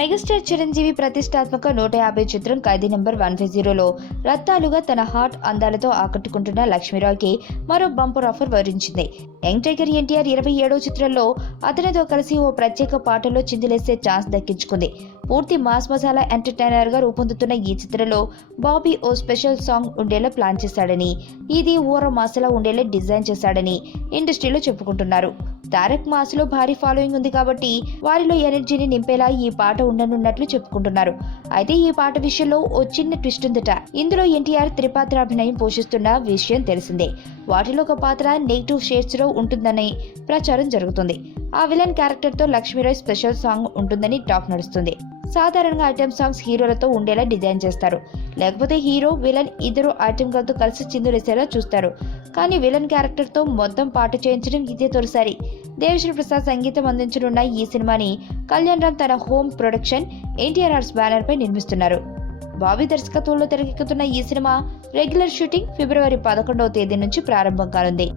Megastar Chiranjeevi ప్రతిష్టాత్మక 150 చిత్రం ఖైదీ number 150లో రత్తాలుగా తన హాట్ అందాలతో ఆకట్టుకుంటున్న లక్ష్మీరావుకి మరో బంపర్ ఆఫర్ వరించింది. యంగ్ టైగర్ ఎన్టీఆర్ 27వ చిత్రంలో అతనితో కలిసి ఓ ప్రత్యేక పాటలో చిందులేసే ఛాన్స్ దక్కించుకుంది. పూర్తి మాస్ మసాలా ఎంటర్టైనర్ గా రూపొందుతున్న ఈ చిత్రంలో బాబీ ఓ స్పెషల్ సాంగ్ ఉండేలా ప్లాన్ చేశాడని, ఇది ఊర మాసలా ఉండేలా డిజైన్ చేశాడని ఇండస్ట్రీలో చెప్పుకుంటున్నారు. తారక్ మాస్ లో భారీ ఫాలోయింగ్ ఉంది కాబట్టి వారిలో ఎనర్జీని నింపేలా ఈ పాట ఉండనున్నట్లు చెప్పుకుంటున్నారు. అయితే ఈ పాట విషయంలో ఓ చిన్న ట్విస్ట్ ఉందట. ఇందులో ఎన్టీఆర్ త్రిపాత్రాభినయం పోషిస్తున్న విషయం తెలిసిందే. వాటిలో ఒక పాత్ర నెగిటివ్ షేడ్స్ లో ఉంటుందని ప్రచారం జరుగుతుంది. ఆ విలన్ క్యారెక్టర్ తో లక్ష్మీరాయ్ స్పెషల్ సాంగ్ ఉంటుందని టాక్ నడుస్తుంది. సాధారణంగా ఐటెం సాంగ్స్ హీరోలతో ఉండేలా డిజైన్ చేస్తారు, లేకపోతే హీరో విలన్ ఇద్దరు ఐటెం గర్ల్తో కలిసి చిందులేసేలా చూస్తారు. కానీ విలన్ క్యారెక్టర్ తో మొత్తం పాట చేయించడం ఇదే తొలిసారి. దేవిశ్రీ ప్రసాద్ సంగీతం అందించనున్న ఈ సినిమాని కళ్యాణ్ రామ్ తన home production NTR arts banner పై నిర్మిస్తున్నారు. బాబీ దర్శకత్వంలో తెరకెక్కుతున్న ఈ సినిమా రెగ్యులర్ షూటింగ్ ఫిబ్రవరి 11వ తేదీ నుంచి ప్రారంభం కానుంది.